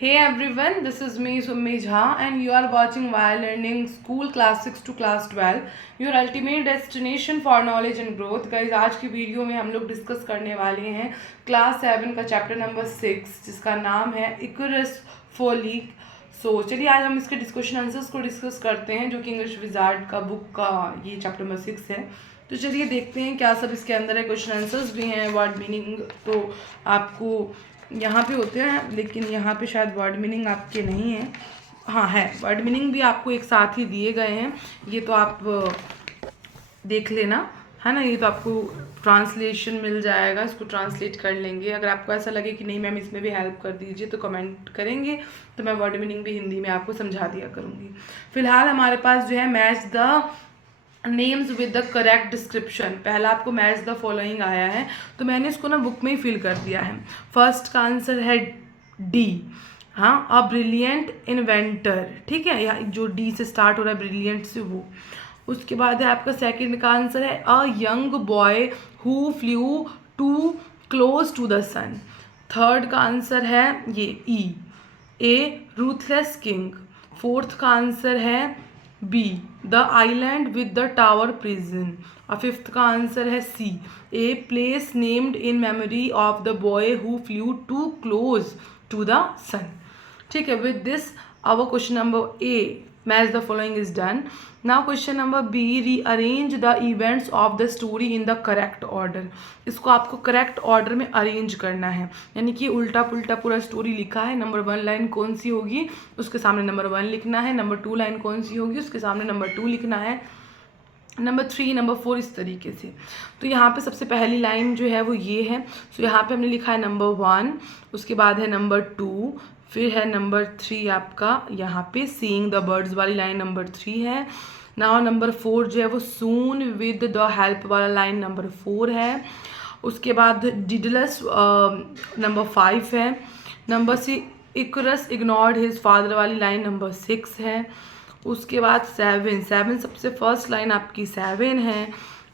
Hey everyone, this is me Summi Jha and you are watching While Learning School Class 6 to Class 12, your ultimate destination for knowledge and growth. Guys, आज की video में हम लोग discuss करने वाले हैं class 7 का chapter number 6 जिसका नाम है इकरस फोलिक। चलिए आज हम इसके डिस्कशन आंसर्स को डिस्कस करते हैं जो कि इंग्लिश विजार्ड का बुक का ये चैप्टर नंबर 6 है। तो चलिए देखते हैं क्या सब इसके अंदर है। क्वेश्चन आंसर्स भी हैं, वर्ड मीनिंग तो आपको यहाँ पे होते हैं लेकिन यहाँ पे शायद वर्ड मीनिंग आपके नहीं है। हाँ है, वर्ड मीनिंग भी आपको एक साथ ही दिए गए हैं, ये तो आप देख लेना, है ना। ये तो आपको ट्रांसलेशन मिल जाएगा, इसको ट्रांसलेट कर लेंगे। अगर आपको ऐसा लगे कि नहीं मैम इसमें भी हेल्प कर दीजिए तो कमेंट करेंगे, तो मैं वर्ड मीनिंग भी हिंदी में आपको समझा दिया करूँगी। फिलहाल हमारे पास जो है match the names with the correct description, पहला आपको मैच द फॉलोइंग आया है तो मैंने इसको ना बुक में ही फिल कर दिया है। फर्स्ट का आंसर है डी, हाँ, अ ब्रिलियंट इन्वेंटर, ठीक है, यहाँ जो डी से स्टार्ट हो रहा है ब्रिलियंट से वो। उसके बाद है आपका सेकंड का आंसर है a young boy who flew too close to the sun. Third का आंसर है ये E, a ruthless king. Fourth का आंसर है B, the island with the tower prison. और फिफ्थ का आंसर है C, a place named in memory of the boy who flew too close to the sun. ठीक है, with this our question number A match the following is done. Now question number B, rearrange the events of the story in the correct order. इसको आपको correct order में arrange करना है, यानी कि उल्टा पुल्टा पूरा स्टोरी लिखा है। नंबर 1 लाइन कौन सी होगी उसके सामने नंबर 1 लिखना है, नंबर 2 लाइन कौन सी होगी उसके सामने नंबर 2 लिखना है, नंबर 3 नंबर 4 इस तरीके से। तो यहाँ पे सबसे पहली लाइन जो है वो ये है। सो यहाँ पे हमने लिखा है नंबर 1, उसके बाद है नंबर 2, फिर है नंबर 3 आपका यहाँ पे सीइंग द बर्ड्स वाली लाइन नंबर 3 है। नाउ नंबर 4 जो है वो सून विद द हेल्प वाला लाइन नंबर 4 है। उसके बाद डिडलस नंबर 5 है। Number 6 Icarus ignored his father वाली लाइन नंबर 6 है। उसके बाद 7 सबसे फर्स्ट लाइन आपकी 7 है।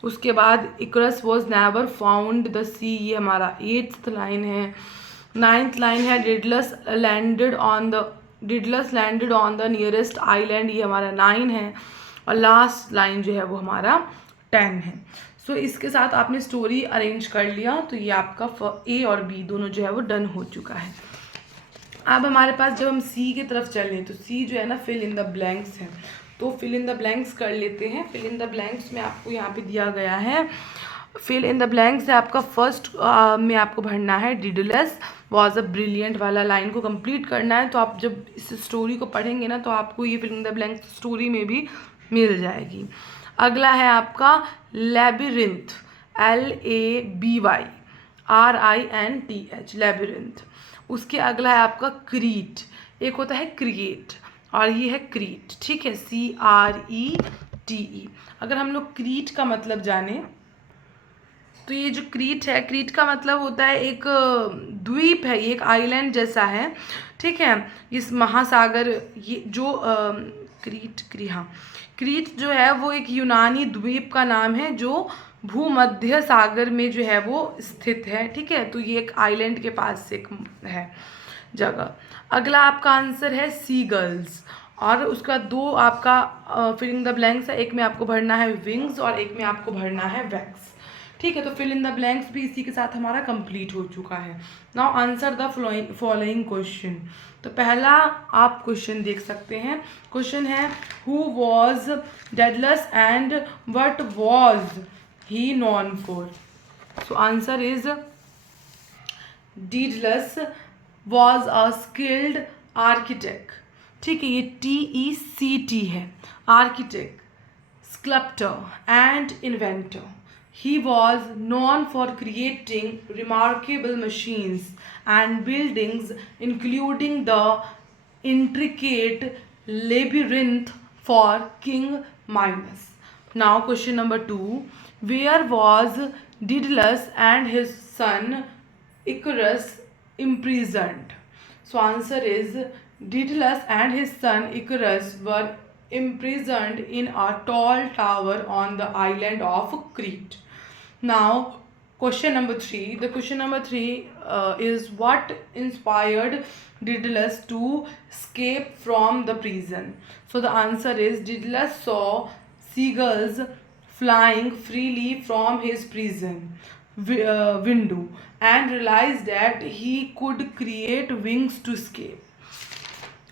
उसके बाद Icarus was never found the sea, ये हमारा 8th लाइन है। 9th लाइन है Daedalus landed on the nearest island, ये हमारा 9 है। और लास्ट लाइन जो है वो हमारा 10 है। सो इसके साथ आपने स्टोरी अरेंज कर लिया, तो ये आपका ए और बी दोनों जो है वो डन हो चुका है। अब हमारे पास जब हम सी की तरफ चलें तो सी जो है ना फिल इन द ब्लैंक्स है, तो फिल इन द ब्लैंक्स कर लेते हैं। फिल इन द ब्लैंक्स में आपको यहाँ पे दिया गया है, फिल इन द ब्लैंक्स है आपका फर्स्ट में आपको भरना है डिडलस वॉज अ ब्रिलियंट वाला लाइन को कंप्लीट करना है। तो आप जब इस स्टोरी को पढ़ेंगे ना तो आपको ये fill in the blanks story में भी मिल जाएगी। अगला है आपका लेबिरिंथ, LABYRINTH, लेबिरिंथ। उसके अगला है आपका क्रीट, एक होता है क्रिएट और ये है क्रीट, ठीक है, CRETE। अगर हम लोग क्रीट का मतलब जाने तो ये जो क्रीट है, क्रीट का मतलब होता है एक द्वीप है, ये एक आइलैंड जैसा है, ठीक है। इस महासागर ये जो क्रीट जो है वो एक यूनानी द्वीप का नाम है जो भूमध्य सागर में जो है वो स्थित है, ठीक है। तो ये एक आइलैंड के पास एक है जगह। अगला आपका आंसर है सी गर्ल्स, और उसका 2 आपका फिल इन द ब्लैंक्स है, एक में आपको भरना है विंग्स और एक में आपको भरना है वैक्स, ठीक है। तो फिल इन द ब्लैंक्स भी इसी के साथ हमारा कंप्लीट हो चुका है। Now answer the following question. तो पहला आप क्वेश्चन देख सकते हैं, क्वेश्चन है who was Daedalus and what was he known for. So answer is Daedalus was a skilled architect, ठीक है, ये TECT है, architect, sculptor and inventor. He was known for creating remarkable machines and buildings, including the intricate labyrinth for King Minos. Now, question number 2. Where was Daedalus and his son Icarus imprisoned? So, answer is Daedalus and his son Icarus were imprisoned in a tall tower on the island of Crete. Now, Question number 3. The question number 3 is what inspired Daedalus to escape from the prison? So the answer is Daedalus saw seagulls flying freely from his prison window and realized that he could create wings to escape.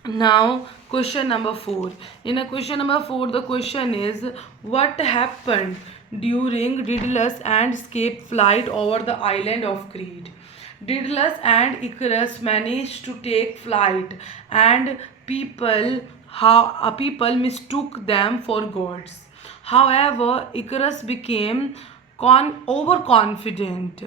Now question number 4. In a question number 4, the question is what happened during Daedalus and escape flight over the island of Crete? Daedalus and Icarus managed to take flight and people mistook them for gods. However, Icarus became overconfident,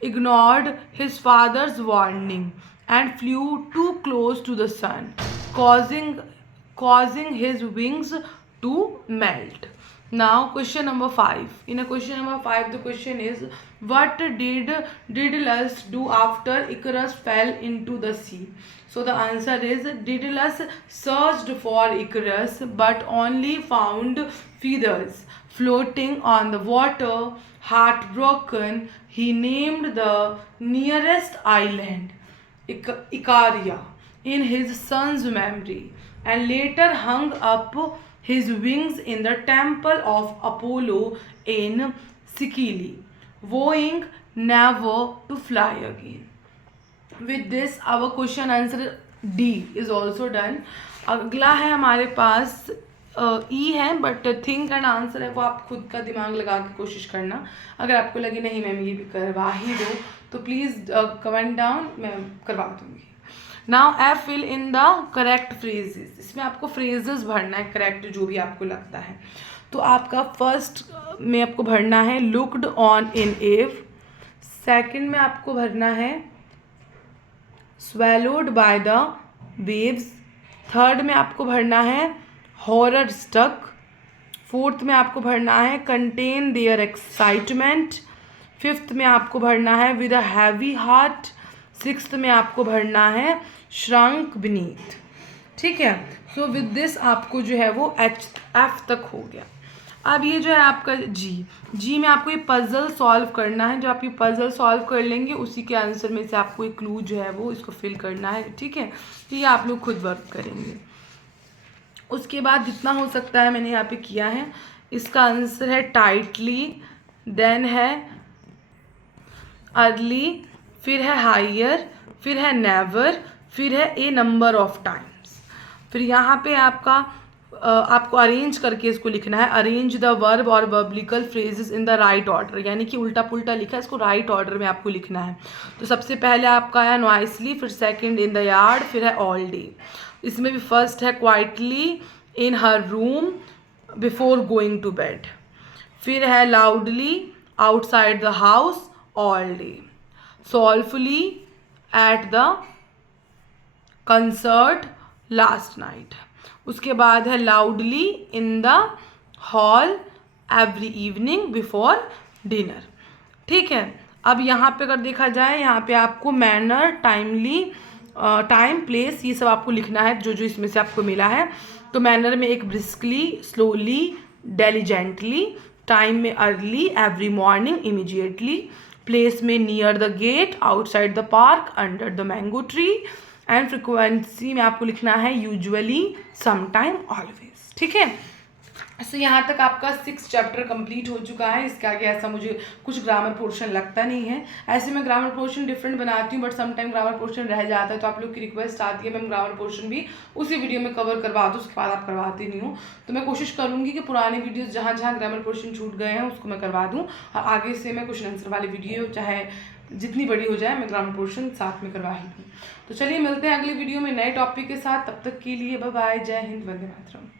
ignored his father's warning, and flew too close to the sun, causing his wings to melt. Now question number 5. In a question number 5, the question is what did Daedalus do after Icarus fell into the sea? So the answer is Daedalus searched for Icarus but only found feathers floating on the water. Heartbroken, he named the nearest island Icaria in his son's memory and later hung up his wings in the temple of Apollo in Sicily, vowing never to fly again. With this our question answer D is also done. अगला है हमारे पास ई है but think and answer है वो आप खुद का दिमाग लगा के कोशिश करना. अगर आपको लगे नहीं मैम ये भी करवा ही दो तो प्लीज़ कमेंट डाउन, मैं करवा दूँगी. Now I fill in the correct phrases. इसमें आपको फ्रेजेस भरना है करेक्ट जो भी आपको लगता है. तो आपका फर्स्ट में आपको भरना है लुक्ड ऑन इन एव. सेकंड में आपको भरना है swallowed by the waves. Third में आपको भरना है हॉरर स्टक. फोर्थ में आपको भरना है कंटेन देयर एक्साइटमेंट. फिफ्थ में आपको भरना है with a heavy heart. Sixth में आपको भरना है श्रंक बीनीथ. ठीक है. सो विद दिस आपको जो है वो एफ तक हो गया. अब ये जो है आपका जी में आपको ये पजल सॉल्व करना है. जो आप ये पजल सॉल्व कर लेंगे उसी के आंसर में से आपको एक क्लू जो है वो इसको फिल करना है. ठीक है. तो ये आप लोग खुद वर्क करेंगे. उसके बाद जितना हो सकता है मैंने यहाँ पे किया है. इसका आंसर है टाइटली, देन है अर्ली, फिर है हायर, फिर है नेवर, फिर है ए नंबर ऑफ टाइम्स. फिर यहाँ पे आपको अरेंज करके इसको लिखना है. अरेंज द वर्ब और verbal phrases in the right order, यानी कि उल्टा पुल्टा लिखा है इसको राइट ऑर्डर में आपको लिखना है. तो सबसे पहले आपका है नॉइसली, फिर सेकंड इन द यार्ड, फिर है ऑल डे. इसमें भी फर्स्ट है quietly in her room before going to bed. फिर है loudly outside the house all day. Soulfully at the concert last night. उसके बाद है loudly in the hall every evening before dinner. ठीक है. अब यहाँ पे अगर देखा जाए यहाँ पे आपको मैनर, टाइमली, टाइम, प्लेस, ये सब आपको लिखना है जो जो इसमें से आपको मिला है. तो मैनर में एक ब्रिस्कली, स्लोली, डेलीजेंटली. टाइम में early, every morning, immediately. Place में near the gate, outside the park, under the mango tree. And frequency में आपको लिखना है यूजुअली, समटाइम, ऑलवेज. ठीक है. सो यहाँ तक आपका 6 चैप्टर कंप्लीट हो चुका है. इसके आगे ऐसा मुझे कुछ ग्रामर पोर्शन लगता नहीं है. ऐसे मैं ग्रामर पोर्शन डिफरेंट बनाती हूँ बट समटाइम ग्रामर पोर्शन रह जाता है. तो आप लोग की रिक्वेस्ट आती है मैम ग्रामर पोर्शन भी उसी वीडियो में कवर करवा दो. उसके बाद आप करवाती नहीं हो. तो मैं कोशिश करूँगी कि पुराने वीडियोज़ जहाँ जहाँ ग्रामर पोर्शन छूट गए हैं उसको मैं करवा दूँ. और आगे से मैं क्वेश्चन आंसर वाली वीडियो चाहे जितनी बड़ी हो जाए मैं ग्रामर पोर्शन साथ में करवा ही दूँ. तो चलिए मिलते हैं अगले वीडियो में नए टॉपिक के साथ. तब तक के लिए बाय बाय. जय हिंद, वंदे मातरम.